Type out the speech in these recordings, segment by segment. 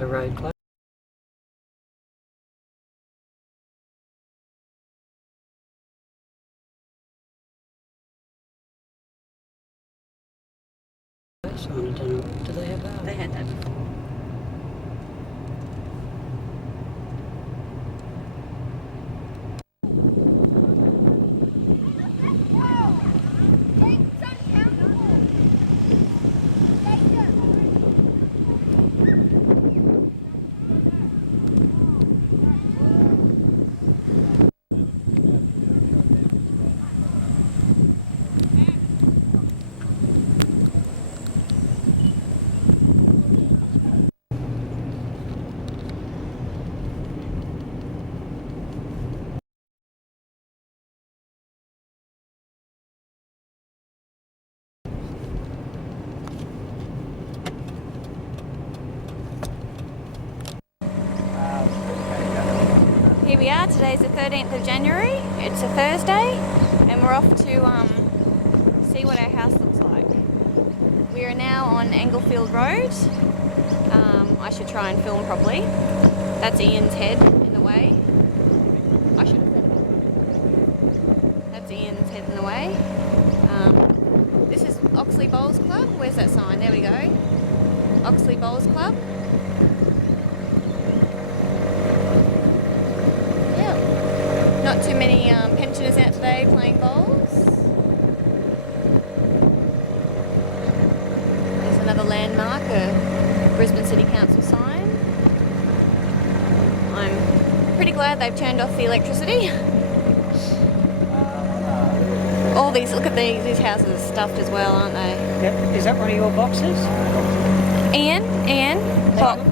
got a road closed. I don't know. Do they have that? They had that before. Here we are, today's the 13th of January, it's a Thursday, and we're off to see what our house looks like. We are now on Englefield Road. I should try and film properly. That's Ian's head in the way. I should have said it. That's Ian's head in the way. This is Oxley Bowls Club. Where's that sign? There we go. Oxley Bowls Club. Not too many pensioners out today playing bowls. There's another landmark, a Brisbane City Council sign. I'm pretty glad they've turned off the electricity. All these, look at these houses are stuffed as well, aren't they? Yep. Is that one of your boxes? Ian,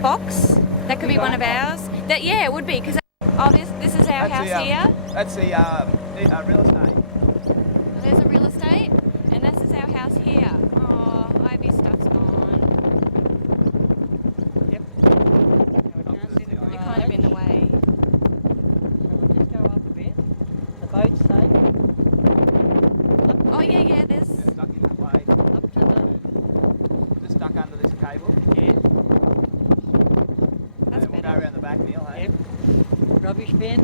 box. That could be one of ours. That, yeah, it would be, because this is our house here. That's the real estate. There's a real estate, and this is our house here. Oh, Ivy's stuff's gone. Yep. You're kind of in the way. So we'll just go up a bit. The boat's safe. Oh yeah, there's... They're stuck in that way. Up to the... Just stuck under this cable. Yeah. That's And we'll better. go around the back, Neil, hey? Yep. Rubbish bin.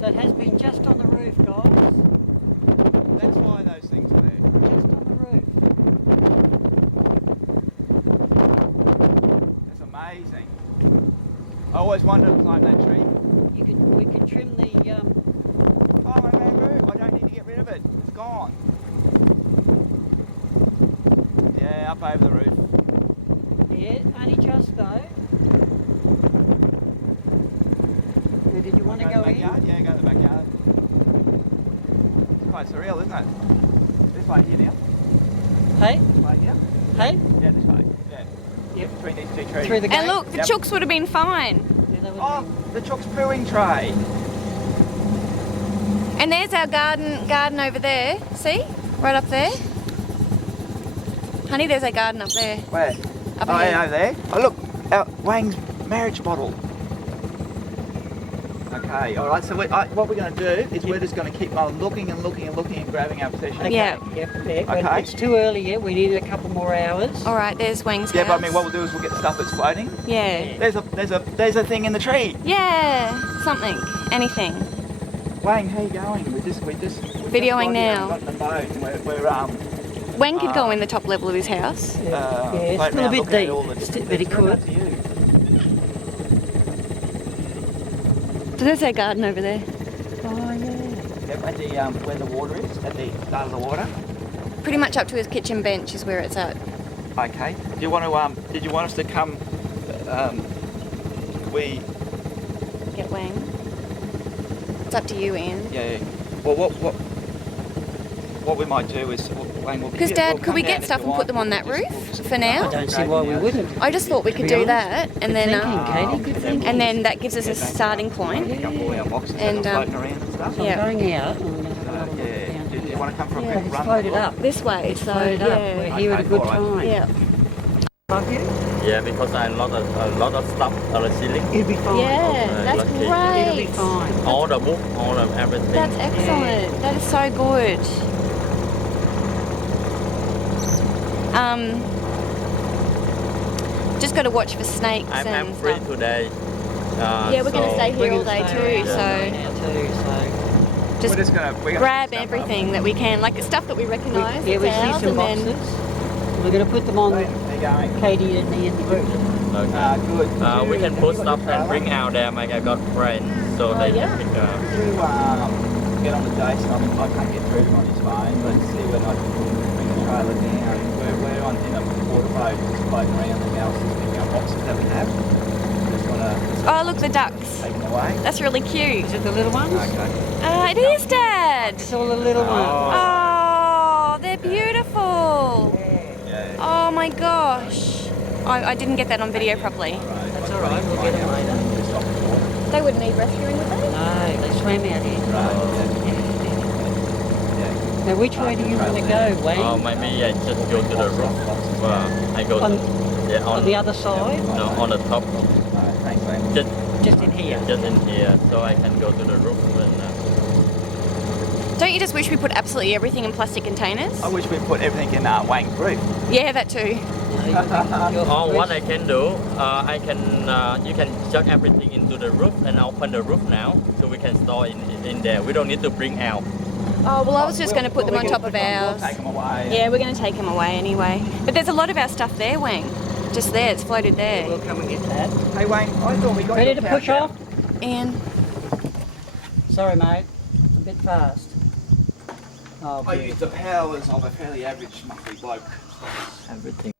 So it has been just on the roof, guys. That's why those things are there. Just on the roof. That's amazing. I always wanted to climb that tree. We could trim the Oh, my bamboo. I don't need to get rid of it. It's gone. Yeah, up over the roof. yeah, only just though. Did you want to go in? Backyard? Yeah, go to the backyard. It's quite surreal, isn't it? This way here now. Hey? This way here. Hey? Yeah, this way. Yeah. Yep. Between these two trees. Through the gate? And look, the Yep. chooks would have been fine. Yeah, that would Oh, be- the chook's pooing tray. And there's our garden over there. See? Right up there. Honey, there's our garden up there. Where? Up Oh, ahead. yeah, over there. Oh, look, Wang's marriage bottle. Okay, all right. So what we're going to do is we're just going to keep on looking and looking and looking and grabbing our possessions. Okay. Yeah. Yep, yeah. But Okay. it's too early yet. We need a couple more hours. All right, there's Wang's Yeah, house. but I mean, what we'll do is we'll get the stuff that's floating. Yeah. There's a thing in the tree. Yeah. Something. Anything. Wang, how you going? We're just Videoing now. Got in the boat. And we're Wang could go in the top level of his house. Yeah, it's floating still a around bit looking at deep, all the- but he it's really up could. to you. So there's our garden over there. Oh, yeah. Yep, at the where the water is, at the start of the water. Pretty much up to his kitchen bench is where it's at. Okay. Do you want to? Did you want us to come? We. Get Wang. It's up to you, Ian. Yeah. Well, what we might do is, Wang will. Because Dad, could we get stuff and put them on that roof for I now? don't see why we wouldn't. I just thought we could do that, and then Katie, good thinking. and then that gives us a starting point. Pick up all our boxes And, that are floating around and stuff. So Yeah. I'm going out. And we're going to have a little look Yeah. down Do you here. want to come for a Yeah, quick it's run? floated up. This way, It's so floated up. yeah, We're here at a good Okay, all time. yeah, Love you? Yeah, because I a lot of stuff on the ceiling. It'll be fine. yeah. That's lucky. It'll be great. fine. All the book, all of everything. That's excellent. That is so good. Just got to watch for snakes I'm and free stuff. today. Yeah, we're going to so- stay We're here all gonna day stay too, around so now too, so just We're just gonna grab pick stuff up. everything that we can, like the stuff that we recognise. yeah, we that's see ours, some and boxes. then We're going to put them on Where are you going? Katie and the roof. Okay. Good. We can put Have you got stuff your and bring trailer? out there. Like I got friends, so they yeah. can pick up. You get on the day, so I can't get through on his phone, but see when I can bring the trailer down. We're on in a water boat, just floating around, and else is picking up boxes that we have. Just want to oh, look, the ducks. take them away. That's really cute. Is it the little ones? Okay. It is, Dad. It's all the little ones. Oh, they're beautiful. Yeah. Oh my gosh. I didn't get that on video properly. That's all right. We'll get them later. Just off the water. They wouldn't need rescuing, would they? No, they swam out here. Right. Yeah. Now, which way do you want to go, Wayne? Oh, maybe I just go to the roof. I go On- yeah, on the other side? No, on the top. Alright, thanks, man. Just in here. Just in here, so I can go to the roof and. Don't you just wish we put absolutely everything in plastic containers? I wish we put everything in Wang's roof. Yeah, that too. Oh, what I can do, I can you can chuck everything into the roof and open the roof now, so we can store in there. We don't need to bring out. Oh, well, I was just going to put them on top of We'll ours. take them away. Yeah, we're going to take them away anyway. But there's a lot of our stuff there, Wang. Just there, it's floated there. We'll come and get that. Hey Wayne, I thought we got Ready your to couch push out. off? And Sorry, mate. A bit fast. Oh, I good. use the powers of a fairly average monthly bloke. Everything.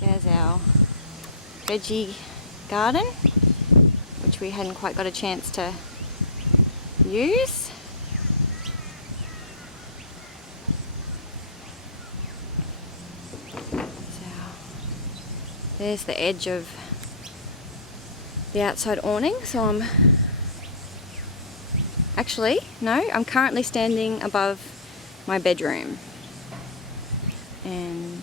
there's our veggie garden, which we hadn't quite got a chance to use. There's the edge of the outside awning, so I'm currently standing above my bedroom, and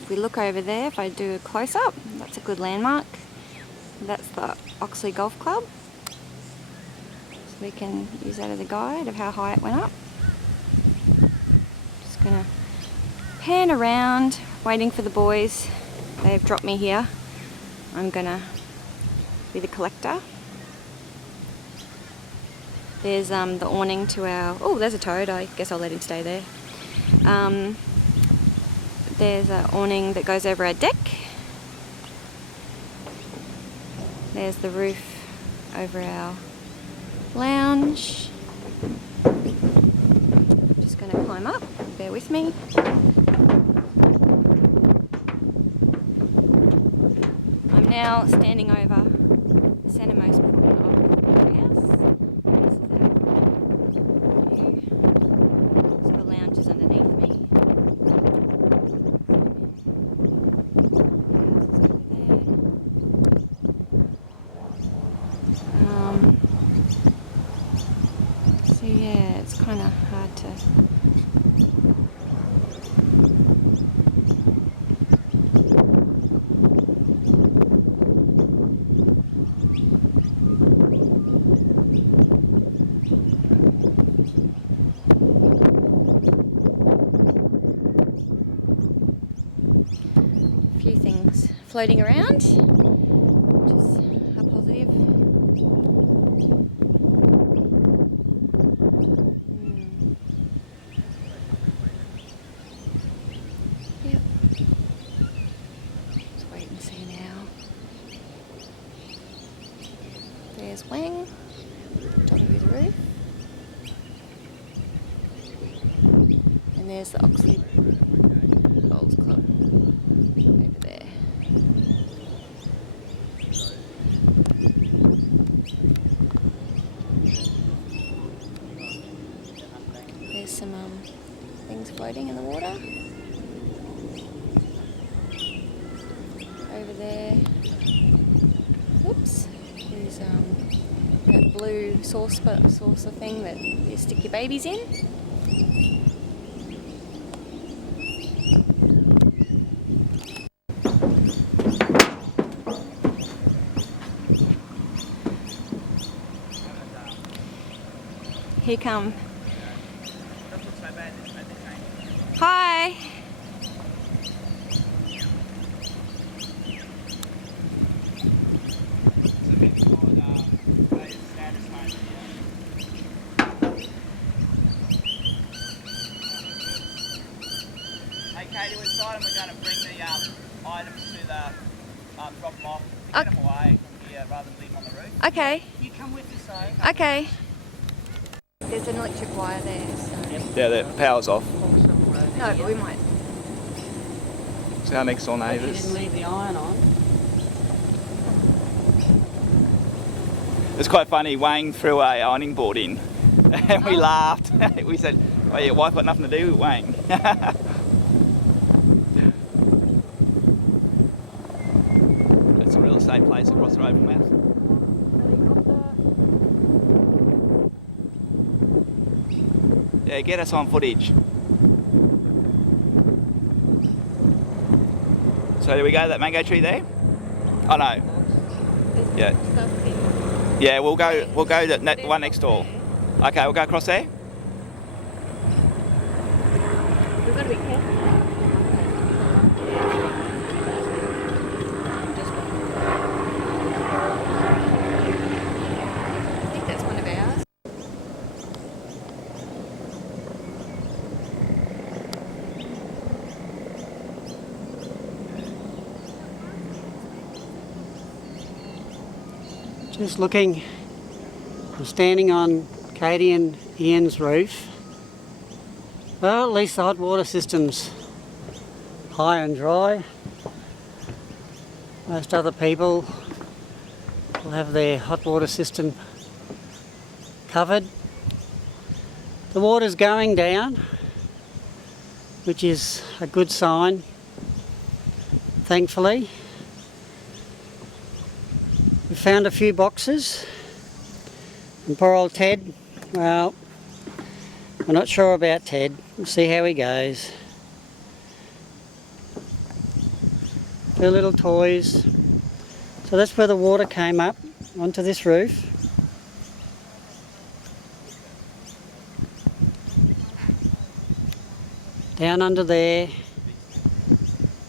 if we look over there, if I do a close-up, that's a good landmark. That's the Oxley Golf Club, so we can use that as a guide of how high it went up. Just gonna pan around, waiting for the boys. They've dropped me here. I'm gonna be the collector. There's the awning to our, oh, there's a toad, I guess I'll let him stay there. There's an awning that goes over our deck. There's the roof over our lounge. Just gonna climb up, bear with me. I'm now standing over the centermost point of our house. This is our view. So the lounge is underneath me. So yeah, it's kind of hard to. A few things floating around, which is a positive. Yep. Let's wait and see now. There's Wang, top of his roof. And there's the Oxley Bowls Club over there. There's some things floating in the water. Over there, whoops, is that blue saucer thing that you stick your babies in. Here come. Hi. Hey Katie, we're inside and we're going to bring the items to the drop them off. Get them away from here rather than leave them on the roof. Okay. You come with us, though. Okay. There's an electric wire there. So. Yeah, the power's off. No, but we might. It's our next door You neighbours. didn't leave the iron on. It's quite funny, Wayne threw a ironing board in and we laughed. We said, well, your wife got nothing to do with Wayne. It's a real estate place across the road from us. Yeah, get us on footage. So there we go, that mango tree there? Oh no. Yeah. Yeah, we'll go the one next door. Okay, we'll go across there. We've got to be careful. I think that's one of ours. Just looking, I'm standing on Katie and Ian's roof. Well, at least the hot water system's high and dry. Most other people will have their hot water system covered. The water's going down, which is a good sign, thankfully. We found a few boxes, and poor old Ted, well, we're not sure about Ted. We'll see how he goes. Two little toys. So that's where the water came up onto this roof. Down under there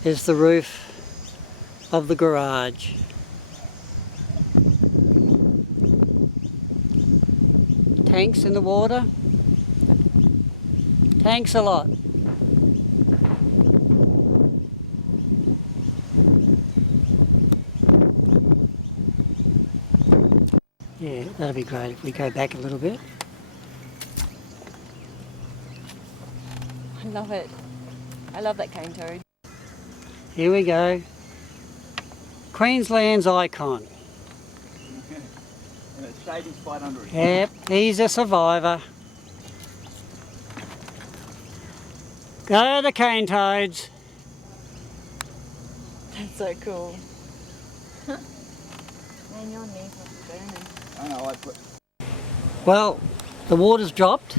is the roof of the garage. Tanks in the water. Tanks a lot. Yeah, that'll be great if we go back a little bit. I love it. I love that cane toad. Here we go. Queensland's icon. Shady spot under it. Yep, he's a survivor. Go the cane toads. That's so cool. Man, your knees must be burning. I know, I put... Well, the water's dropped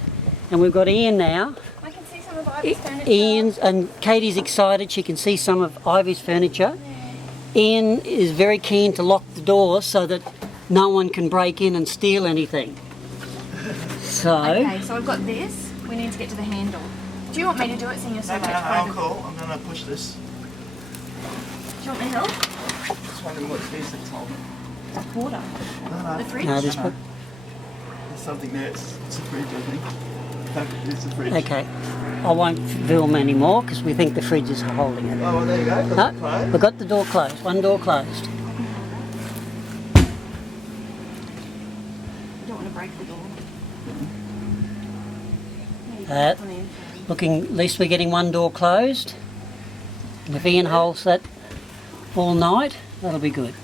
and we've got Ian now. I can see some of Ivy's furniture. Ian's and Katie's excited. She can see some of Ivy's furniture. Ian is very keen to lock the door so that no one can break in and steal anything. So... Okay, so I've got this. We need to get to the handle. Do you want me to do it, seeing you're so much I'm cool. I'm going to push this. Do you want me to help? Just wondering what's this that's holding it. Water. No. The fridge? No, just put... There's something there. It's a fridge, I think. It's a fridge. Okay. I won't film anymore because we think the fridge is holding it. Oh, well, there you go. No, we've got the door closed. One door closed. Don't want to break the door. Looking, at least we're getting one door closed. And if Ian holds that all night, that'll be good.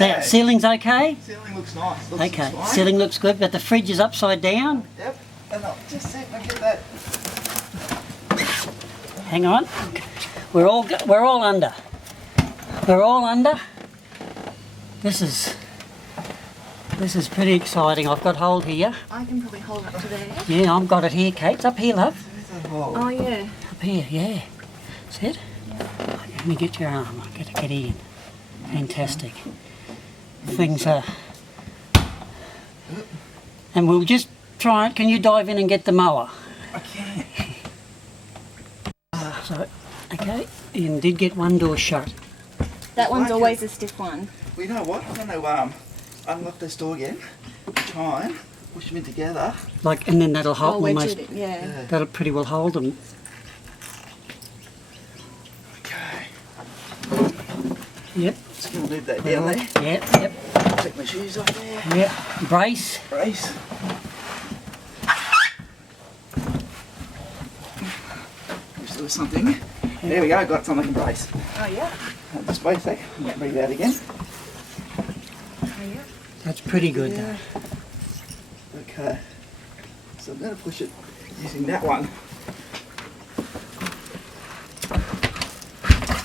Now, ceiling's okay? Ceiling looks nice. Okay, ceiling looks good, but the fridge is upside down. Yep. And I'll just see if I get that. Hang on. We're all under. We're all under. This is pretty exciting. I've got hold here. I can probably hold up to there. Yeah, I've got it here, Kate. It's up here, love. Oh, yeah. Up here, yeah. See it? Let me get your arm. I'll get in. Fantastic. Things are... And we'll just try it. Can you dive in and get the mower? I can. So, okay, Ian did get one door shut. That one's always a stiff one. Well, you know what? I'm going to unlock this door again, try and push them in together. Like, and then that'll hold almost. Yeah. That'll pretty well hold them. Okay. Yep. Just going to move that down there. Yep. Take my shoes off there. Yep. Brace. Brace. Wish there was something. There we go, got something in brace. Oh yeah. Just wait a sec. Bring that again. Oh yeah. That's pretty good. Yeah. Okay. So I'm going to push it using that one.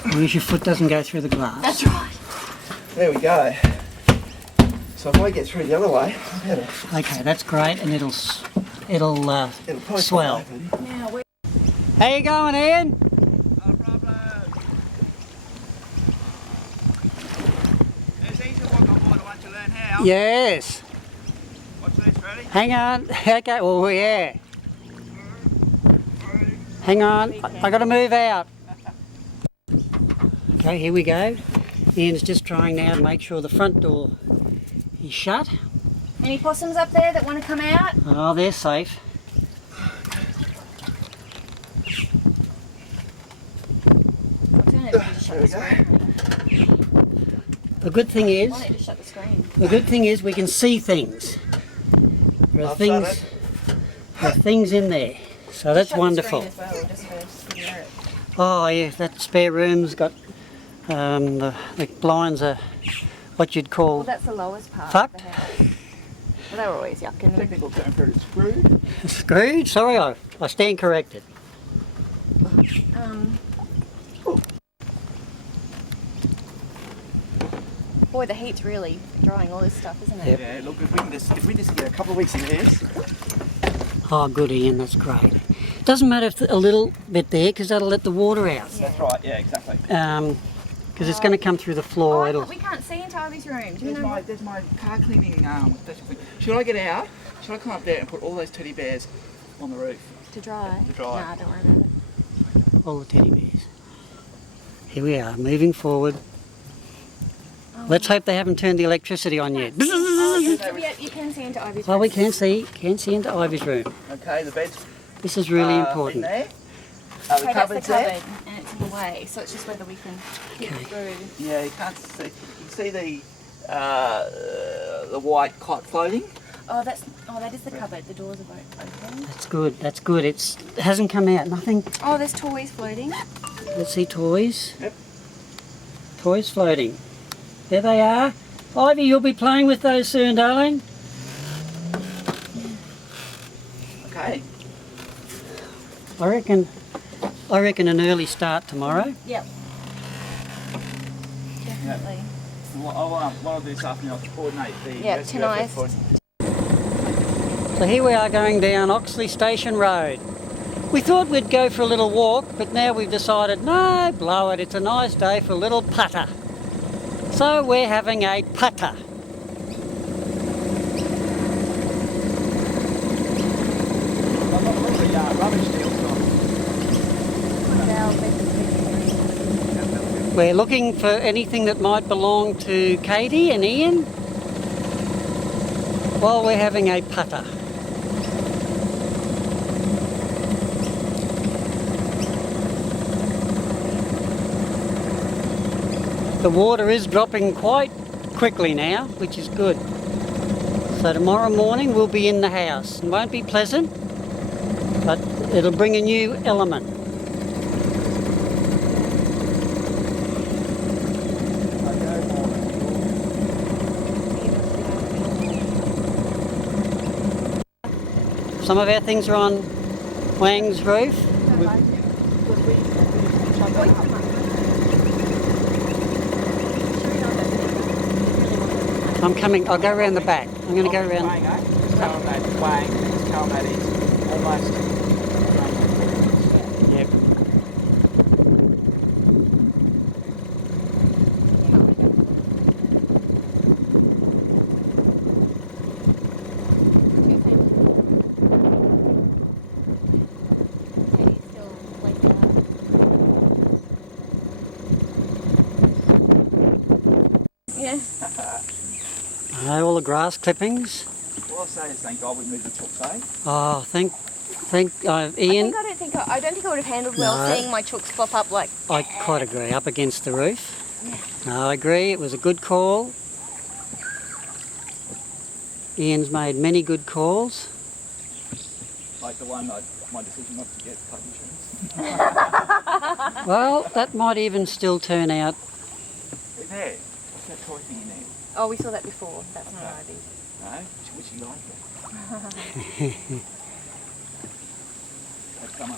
As long as your foot doesn't go through the glass. That's right. There we go. So if I get through the other way, I'll better. Okay, that's great, and it'll It'll swell. Now we How you going, Ian? No problem. It's easy to walk on water once you learn how. Yes. Watch this, ready? Hang on. Okay. Oh yeah. Hang on. I got to move out. Okay, here we go. Ian's just trying now to make sure the front door is shut. any possums up there that want to come out? Oh, they're safe. Alternatively, just shut the screen. The good thing is, I need to shut the screen. the good thing is we can see things. There are things in there, so that's Shut wonderful. The screen as well, just for the Oh yeah, that spare room's got the blinds are what you'd call Well, that's the lowest part Fucked. of the house. Well, they were always yucking. Technical term for it is screwed. screwed. Sorry, I stand corrected. Boy, the heat's really drying all this stuff, isn't it? Yep. Yeah, look, if we just get a couple of weeks in this, Oh, good, Ian. That's great. Doesn't matter if a little bit there, because that'll let the water out. that's right, yeah, exactly. Because it's going to come through the floor. Oh, It'll. we can't see into Ivy's room. Do you know? There's my car cleaning station. Should I get out? Should I come up there and put all those teddy bears on the roof? To dry. To dry. Nah, don't worry about it. All the teddy bears. Here we are, moving forward. Let's hope they haven't turned the electricity on yet. Oh, you can see into Ivy's room. Oh, we can see into Ivy's room. Okay, the bed's This is really in important. there. Okay, The that's the cupboard's there. cupboard, and it's in the way, so it's just whether we can get Okay. through. Yeah, you can't see. You can see the white cot floating. Oh, that is the cupboard. The doors are both open. That's good. That's good. It hasn't come out. Nothing. Oh, there's toys floating. Let's see toys. Yep. Toys floating. There they are. Ivy, you'll be playing with those soon, darling. Okay. I reckon an early start tomorrow. Yep. Definitely. What I'll do this afternoon, I'll coordinate the Yeah, rescue tinnised. effort for- So here we are going down Oxley Station Road. We thought we'd go for a little walk, but now we've decided, no, blow it, it's a nice day for a little putter. So we're having a putter. I've got all the rubbish deals on. We're looking for anything that might belong to Katie and Ian while we're having a putter. The water is dropping quite quickly now, which is good. So tomorrow morning we'll be in the house. It won't be pleasant, but it'll bring a new element. Some of our things are on Wang's roof. I'm coming, I'll go around the back. I'm going to go around. Wang, eh? Tell them that Wang, tell them that is almost. Yep. All the grass clippings. All I say is thank God we moved the chooks, eh? Oh, thank Ian. I don't think I would have handled well No. seeing my chooks flop up like. I quite agree. Up against the roof. No, I agree. It was a good call. Ian's made many good calls. Like the one, my decision not to get flood insurance. Well, that might even still turn out. There, what's that toy thing in there? Oh, we saw that before. That's not Okay. right. No? Which you like it?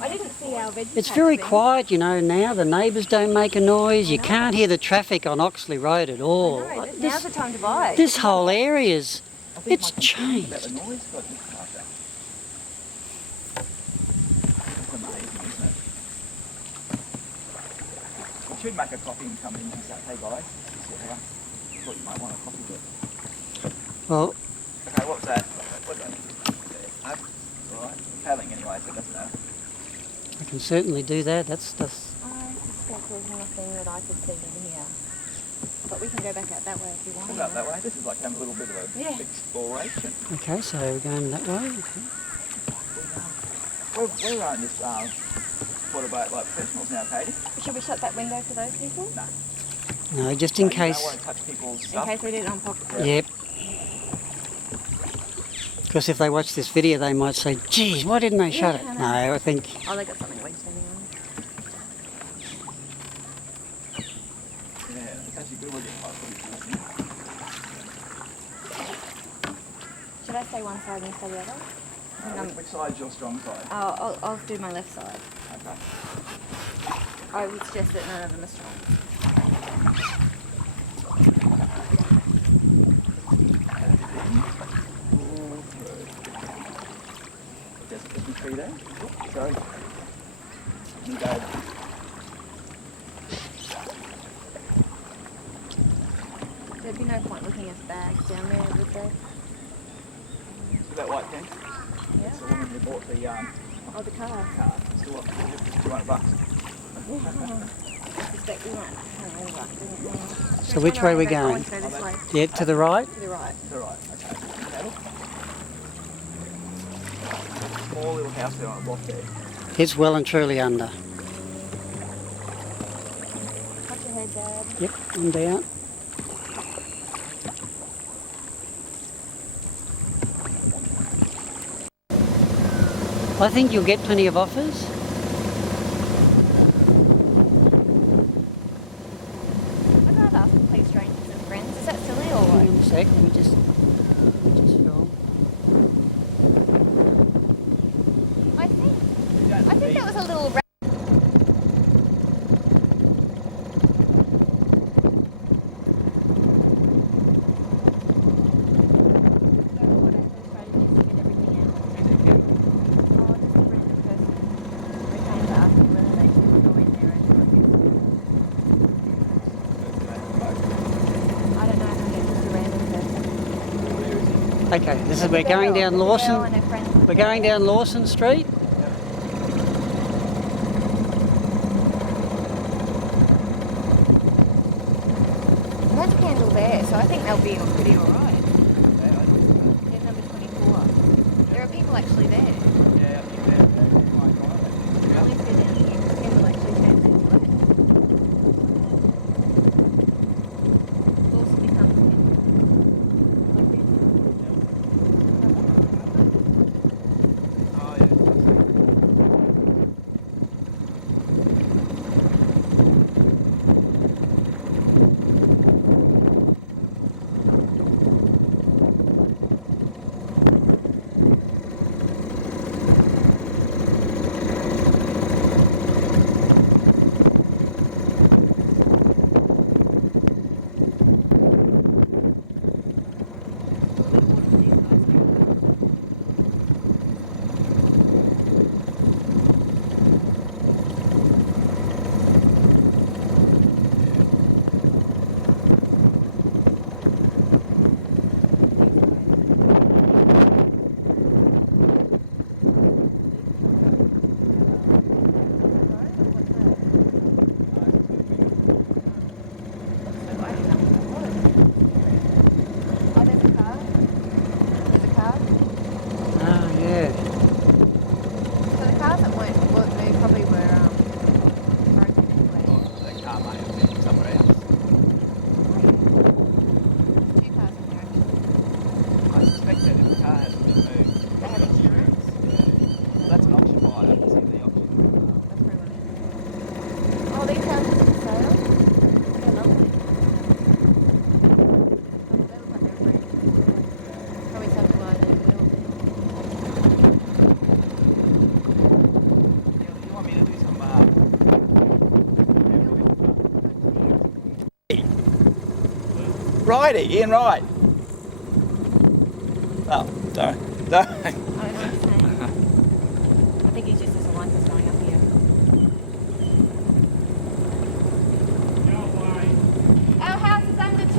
I didn't see our veggie. It's patch very then. quiet, you know, now. The neighbours don't make a noise. You can't hear the traffic on Oxley Road at all. No, now's the time to buy. This whole area's, I think it's my concern about changed. the noise got this after. It's amazing, isn't it? We should make a coffee and come in and say, hey guys, this is your house. I thought you might want a coffee, but... Well, Okay, what's that? What's that? Alright, paddling anyway, so it doesn't matter. I can certainly do that. That's I suspect there's nothing that I could see in here. But we can go back out that way if you want. We'll go up that way. This is like having a little bit of a Yeah. exploration. okay. So we're going that way. Okay. We're on this water boat like professionals now, Katie. Should we shut that window for those people? No. No, just in You don't case. want to touch people's In stuff. case they didn't unpop it. Yep. Because if they watch this video, they might say, "Geez, why didn't they shut it?" I know. No, I think Oh, they got something we're standing on. Yeah, it's actually good looking. Should I stay one side and stay the other? Which side's your strong side? I'll do my left side. Okay. I would suggest that none of them are strong. There's a Christmas tree there. Sorry. You go. There'd be no point looking at bags down there, would there? See that white tent? Yeah. It's the woman who bought the Oh, the car. car. Still up $200. I suspect we won't have all that, didn't we? So which way are we I going? want to go this way. yeah, to the right. To the right. It's alright, okay. Cattle. Small little house there on a block there. It's well and truly under. Watch your head, Dad. Yep, I'm down. I think you'll get plenty of offers. I'd rather ask complete strangers and friends. Is that silly or Hang what? on a sec, let me just film. I think that was a little. Okay, this is we're going down Lawson. We're going down Lawson Street. There's a candle there, so I think they'll be pretty alright. Yeah, number 24. There are people actually there. Yeah, I think they're quite right. At least they're down here. The candle actually turns into it. Also becomes like this. Oh, yeah. Righty, Ian Wright. Oh, don't. I don't know what he's saying. I think he just doesn't like us going up here. Our house is under 2.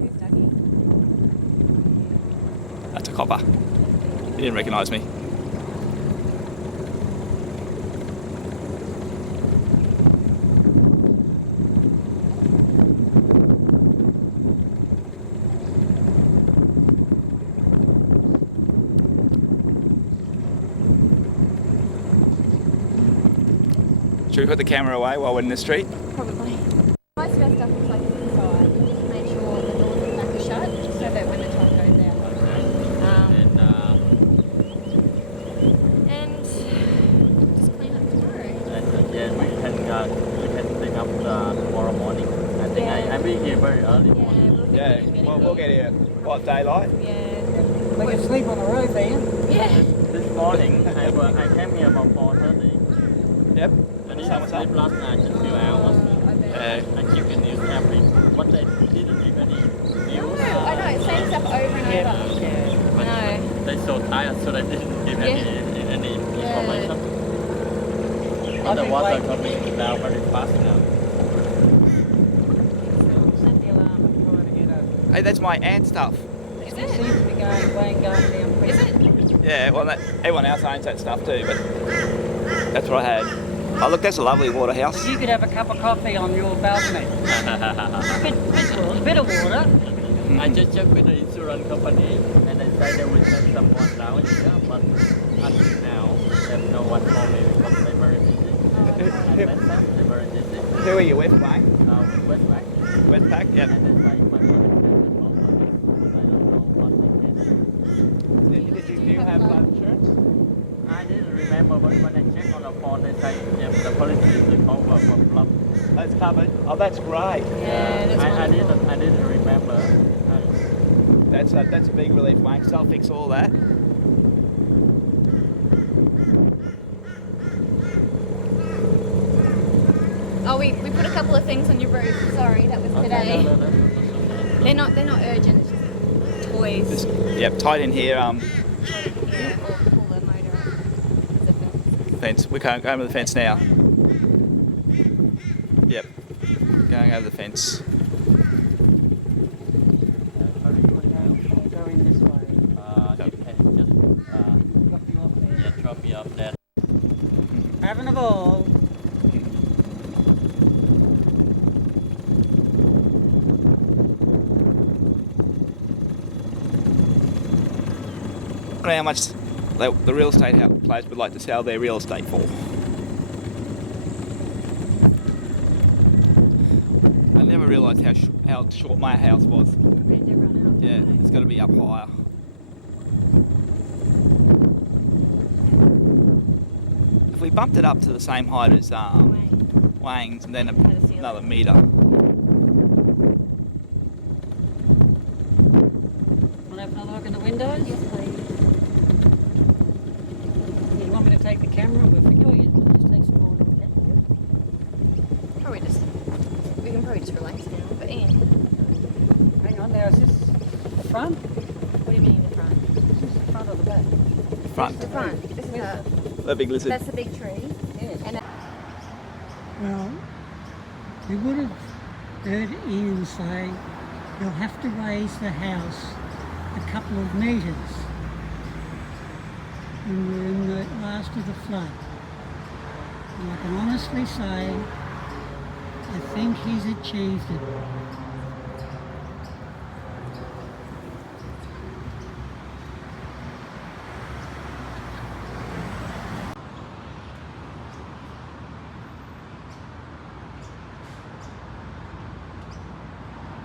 Who's Dougie? That's a copper. He didn't recognise me. Should we put the camera away while we're in the street? Probably. Most of our stuff looks like it's inside. We just made sure the doors and back are shut, just so that when the truck goes out. And just clean up tomorrow. Yeah, we can pick up tomorrow morning. I think I'll be here very early morning. Yeah, we'll get here. What, daylight? Yeah. We can sleep on the roof, Ian. Yeah. This morning I came here about 4:30. Yep. I didn't sleep last night just a few hours. I checked the news every, but they didn't give any news. I know, it's saying stuff over and over. I know. They're so tired, so they didn't give any information. And the water coming down very fast now. Hey, that's my ant stuff. Is It it? seems to be going down quick. Is it? Yeah, well, everyone else owns that stuff too, but that's what I had. Oh, look, that's a lovely water house. You could have a cup of coffee on your balcony. bit of water. I just checked with the insurance company and they say they will send someone down here, but until now, there's no one for me because they're very busy. They're very busy. Who are you with, mate? With Westpac. Westpac, yep. And they say my money is I don't know what they can do. Do you have flood insurance? I didn't remember, but when I checked on the phone, they say the policy is covered for flood. That's covered. Oh, that's great. Yeah, that's I wonderful. didn't remember. That's a big relief, mate. So I'll fix all that. Oh, we put a couple of things on your roof. Sorry, that was today. They're not urgent. It's just toys. Just, yep, tight in here. Yeah, or pull the motor up. It's a fence. Fence. We can't go over the fence now. Yep. Going over the fence. I'll go in this way. You can just Drop you off there. drop me off there. Having a ball. I don't know how much the real estate players would like to sell their real estate for. I never realised how short my house was. Compared to everyone else. Yeah, it's got to be up higher. If we bumped it up to the same height as Wang's and then another metre. Want to have another look in the windows? Yes, please. You want me to take the camera? We'll just take some more. Probably just. We can probably just relax now. But Ian, Hang on, now is this the front? what do you mean the front? Is this the front or the back? Front. The front. This is The big lizard. that's the big tree. Yes. And Well, we would have heard Ian say you'll have to raise the house a couple of metres when we're in the last of the flood. And I can honestly say I think he's achieved it.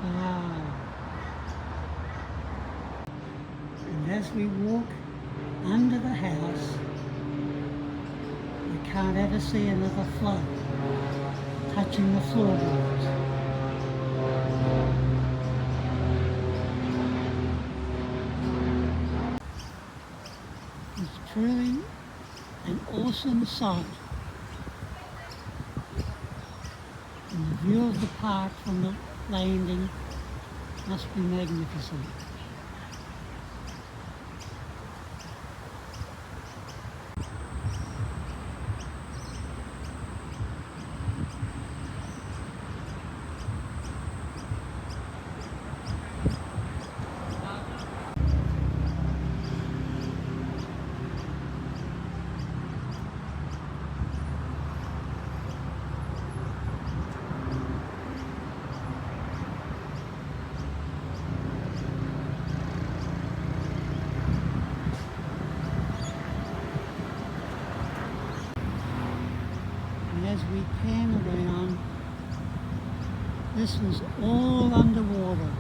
Wow. And as we walk under the house, we can't ever see another flood touching the floorboards. It's truly an awesome sight. view of the park from the landing must be magnificent. And as we pan around, this was all underwater.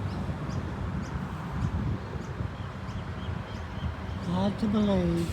Hard to believe,